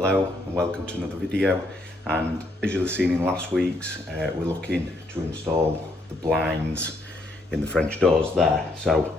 Hello and welcome to another video, and as you'll have seen in last week's, we're looking to install the blinds in the French doors there. So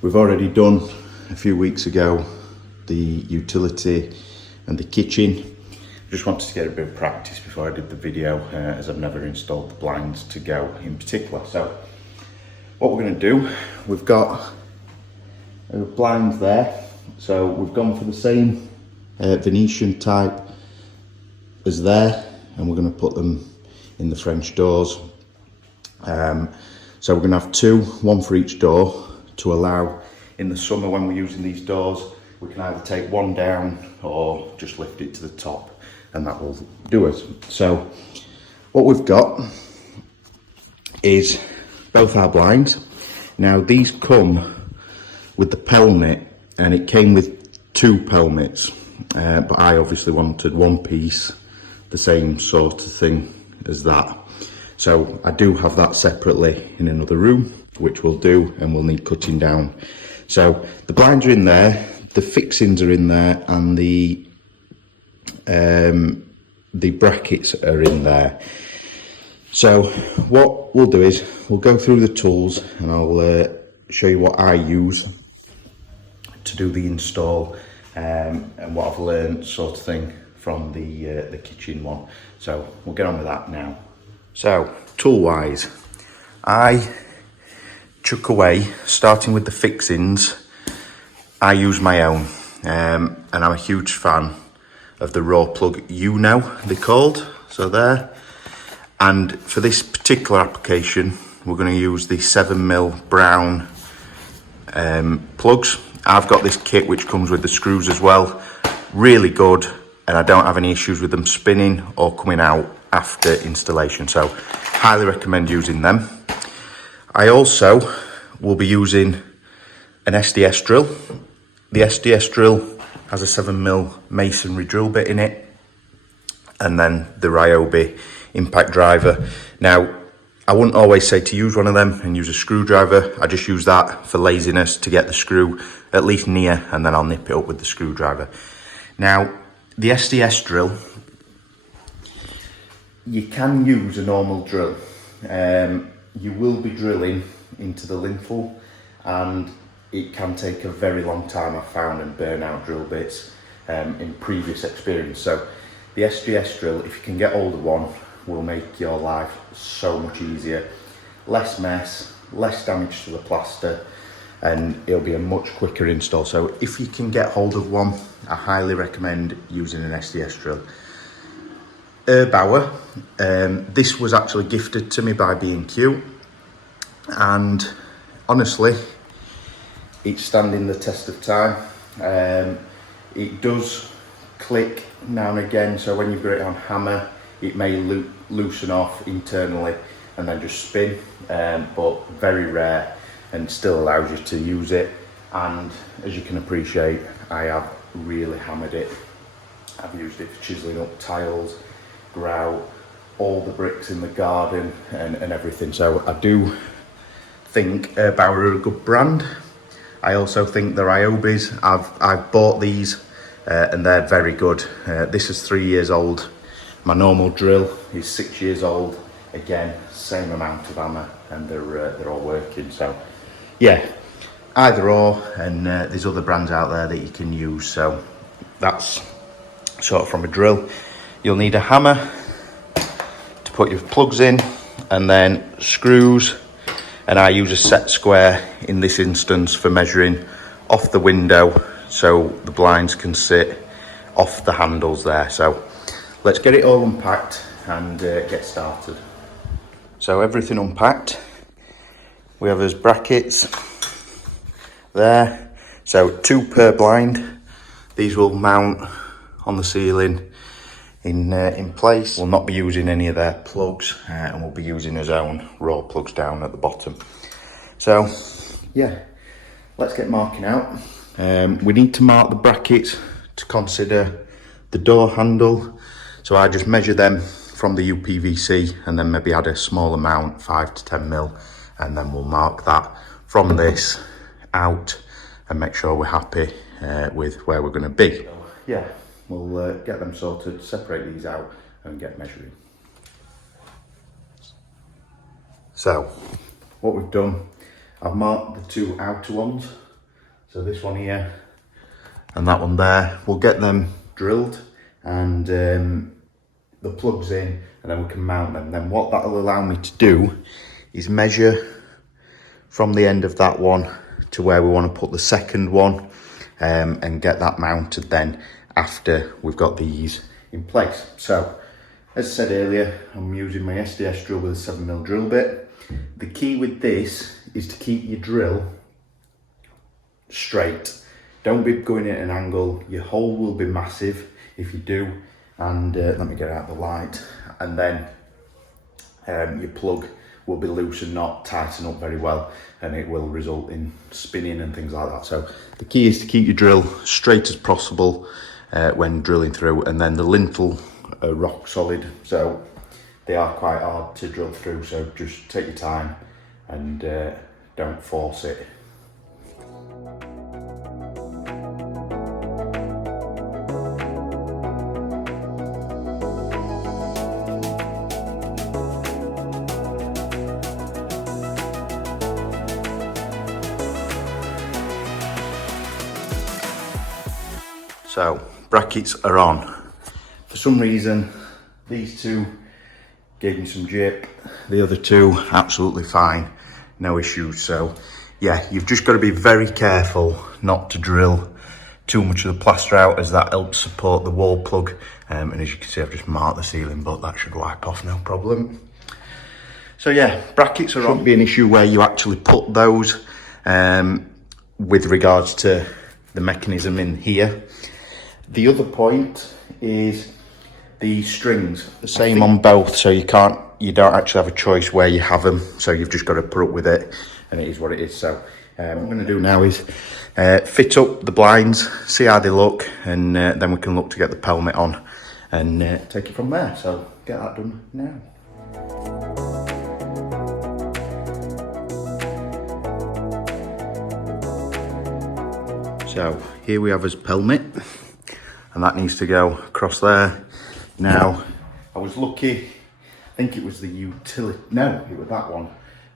we've already done a few weeks ago the utility and the kitchen. Just wanted to get a bit of practice before I did the video, as I've never installed the Blinds2Go in particular. So what we're going to do, we've got blinds there, so we've gone for the same Venetian type as there, and we're going to put them in the French doors. So we're going to have two, one for each door, to allow in the summer when we're using these doors, we can either take one down or just lift it to the top, and that will do us. So what we've got is both our blinds. Now these come with the pelmet, and it came with two pelmets. But I obviously wanted one piece, the same sort of thing as that. So I do have that separately in another room, which we'll do, and we'll need cutting down. So the blinds are in there, the fixings are in there, and the brackets are in there. So what we'll do is we'll go through the tools, and I'll show you what I use to do the install. And what I've learned, sort of thing, from the kitchen one. So we'll get on with that now. So tool wise, I chuck away, starting with the fixings. I use my own, and I'm a huge fan of the raw plug, they're called, so there. And for this particular application, we're going to use the 7mm brown plugs. I've got this kit which comes with the screws as well, really good, and I don't have any issues with them spinning or coming out after installation, so highly recommend using them. I also will be using an SDS drill. The SDS drill has a 7mm masonry drill bit in it, and then the Ryobi impact driver. Now I wouldn't always say to use one of them and use a screwdriver. I just use that for laziness, to get the screw at least near, and then I'll nip it up with the screwdriver. Now, the SDS drill, you can use a normal drill. You will be drilling into the lintel, and it can take a very long time, I've found, and burn out drill bits in previous experience. So the SDS drill, if you can get hold of one, will make your life so much easier. Less mess, less damage to the plaster, and it'll be a much quicker install. So if you can get hold of one, I highly recommend using an SDS drill. Erbauer, this was actually gifted to me by B&Q, and honestly, it's standing the test of time. It does click now and again, so when you've got it on hammer, it may loosen off internally and then just spin, but very rare, and still allows you to use it. And as you can appreciate, I have really hammered it. I've used it for chiseling up tiles, grout, all the bricks in the garden, and everything. So I do think Erbauer are a good brand. I also think the Ryobis, I've bought these, and they're very good. This is 3 years old. My normal drill is 6 years old. Again, same amount of hammer, and they're all working. So yeah, either or, and there's other brands out there that you can use. So that's sort of from a drill. You'll need a hammer to put your plugs in, and then screws, and I use a set square in this instance for measuring off the window, so the blinds can sit off the handles there. So let's get it all unpacked and get started. So everything unpacked, we have those brackets there, so 2 per blind. These will mount on the ceiling in place. We'll not be using any of their plugs, and we'll be using his own raw plugs down at the bottom. So yeah, let's get marking out. We need to mark the brackets to consider the door handle. So I just measure them from the UPVC, and then maybe add a small amount, 5 to 10mm, and then we'll mark that from this out and make sure we're happy with where we're going to be. Yeah, we'll get them sorted, separate these out and get measuring. So what we've done, I've marked the two outer ones, so this one here and that one there. We'll get them drilled and the plugs in, and then we can mount them. Then what that'll allow me to do is measure from the end of that one to where we want to put the second one, and get that mounted then after we've got these in place. So as I said earlier, I'm using my SDS drill with a 7mm drill bit. The key with this is to keep your drill straight. Don't be going at an angle. Your hole will be massive if you do. And let me get out the light. And then your plug will be loose and not tighten up very well, and it will result in spinning and things like that. So the key is to keep your drill straight as possible when drilling through, and then the lintel are rock solid, so they are quite hard to drill through, so just take your time and don't force it. So brackets are on. For some reason, these two gave me some jip. The other two, absolutely fine, no issues. So yeah, you've just got to be very careful not to drill too much of the plaster out, as that helps support the wall plug. And as you can see, I've just marked the ceiling, but that should wipe off, no problem. So yeah, brackets are on. Shouldn't be an issue where you actually put those with regards to the mechanism in here. The other point is the strings, the same on both, so you don't actually have a choice where you have them, so you've just got to put up with it, and it is what it is. So what I'm going to do now is fit up the blinds, see how they look, and then we can look to get the pelmet on and take it from there. So get that done now. So here we have his pelmet, and that needs to go across there. Now, I was lucky, I think it was the utility, no, it was that one,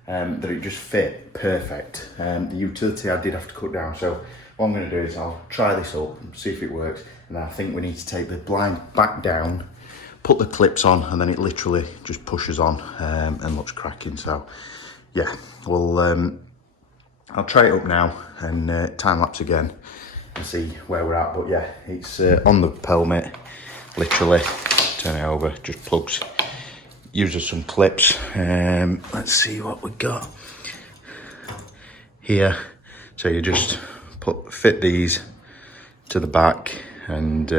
that it just fit perfect. The utility I did have to cut down, so what I'm going to do is I'll try this up and see if it works, and I think we need to take the blind back down, put the clips on, and then it literally just pushes on and looks cracking. So yeah, I'll try it up now and time lapse again and see where we're at. But yeah, it's on the pelmet, literally. Turn it over, just plugs, uses some clips. Let's see what we got here. So you just fit these to the back, and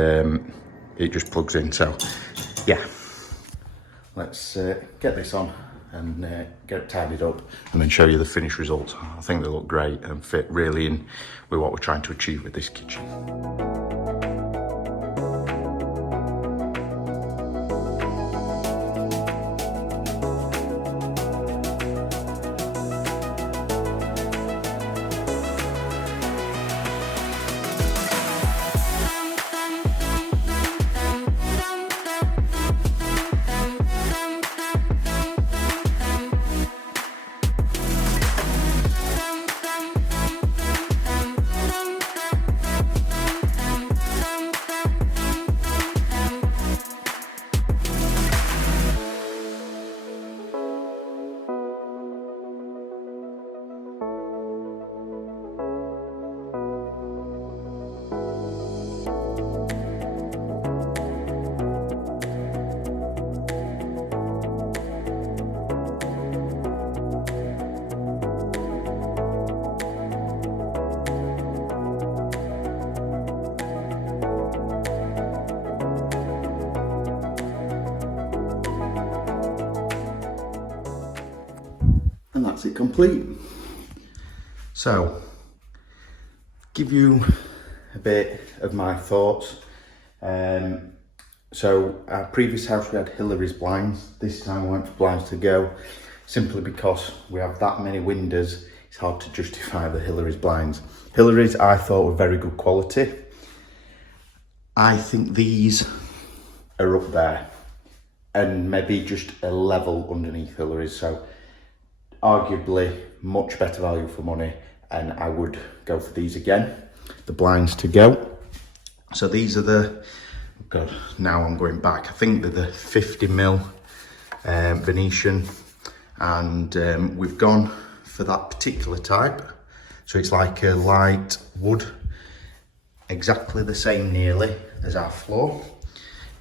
it just plugs in. So yeah, let's get this on and get it tidied up, and then show you the finished results. I think they look great and fit really in with what we're trying to achieve with this kitchen. And that's it complete. So, give you a bit of my thoughts. So our previous house we had Hillary's blinds. This time we went for Blinds2Go, simply because we have that many windows. It's hard to justify the Hillary's blinds. Hillary's I thought were very good quality. I think these are up there and maybe just a level underneath Hillary's, so arguably much better value for money, and I would go for these again, the Blinds2Go. So these are the, God, now I'm going back, I think they're the 50mm Venetian, and we've gone for that particular type. So it's like a light wood, exactly the same nearly as our floor.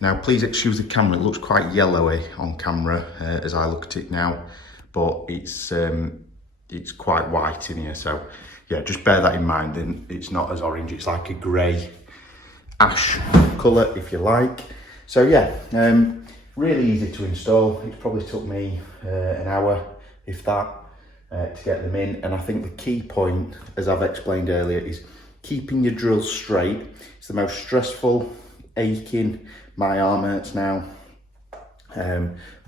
Now please excuse the camera, it looks quite yellowy on camera as I look at it now, but it's quite white in here, so yeah, just bear that in mind. And it's not as orange, it's like a grey ash colour if you like. So yeah, really easy to install. It's probably took me an hour, if that, to get them in. And I think the key point, as I've explained earlier, is keeping your drill straight. It's the most stressful, aching, my arm hurts now,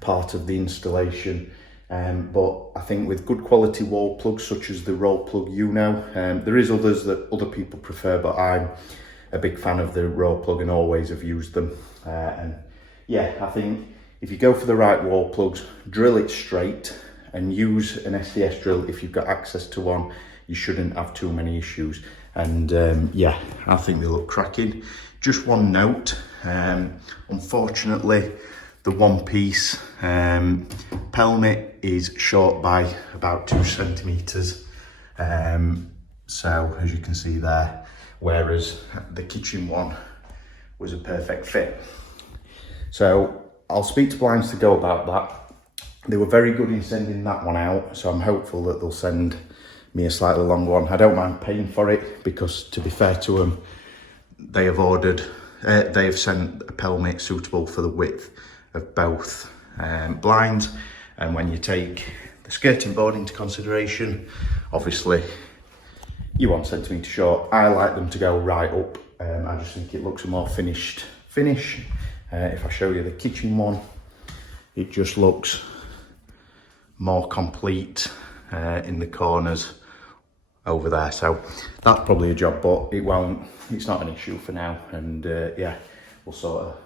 part of the installation. But I think with good quality wall plugs such as the roll plug, there is others that other people prefer, but I'm a big fan of the roll plug and always have used them. And yeah, I think if you go for the right wall plugs, drill it straight and use an SDS drill if you've got access to one. You shouldn't have too many issues. And yeah, I think they look cracking. Just one note, unfortunately, the one piece pelmet is short by about 2 centimetres. So as you can see there, whereas the kitchen one was a perfect fit. So I'll speak to Blinds2Go about that. They were very good in sending that one out, so I'm hopeful that they'll send me a slightly long one. I don't mind paying for it because, to be fair to them, they have sent a pelmet suitable for the width of both blinds. And when you take the skirting board into consideration, obviously you 1 centimetre short. I like them to go right up. I just think it looks a more finished finish. If I show you the kitchen one, it just looks more complete in the corners over there. So that's probably a job, but it's not an issue for now. And yeah, we'll sort of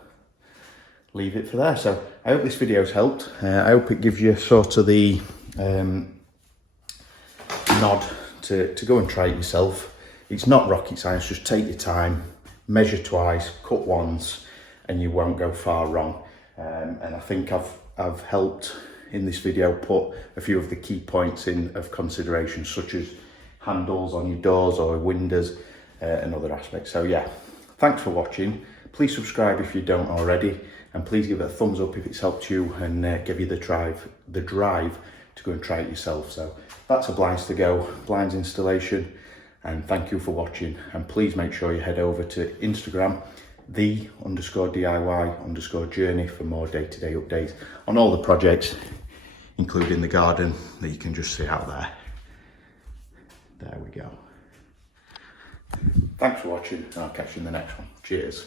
leave it for there. So I hope this video's helped. I hope it gives you sort of the nod to go and try it yourself. It's not rocket science, just take your time, measure twice, cut once, and you won't go far wrong. And I think I've helped in this video put a few of the key points of consideration, such as handles on your doors or windows and other aspects. So yeah, thanks for watching. Please subscribe if you don't already, and please give it a thumbs up if it's helped you and give you the drive to go and try it yourself. So that's a Blinds2Go blinds installation, and thank you for watching. And please make sure you head over to Instagram, the_DIY_journey, for more day-to-day updates on all the projects, including the garden that you can just see out there. There we go. Thanks for watching, and I'll catch you in the next one. Cheers.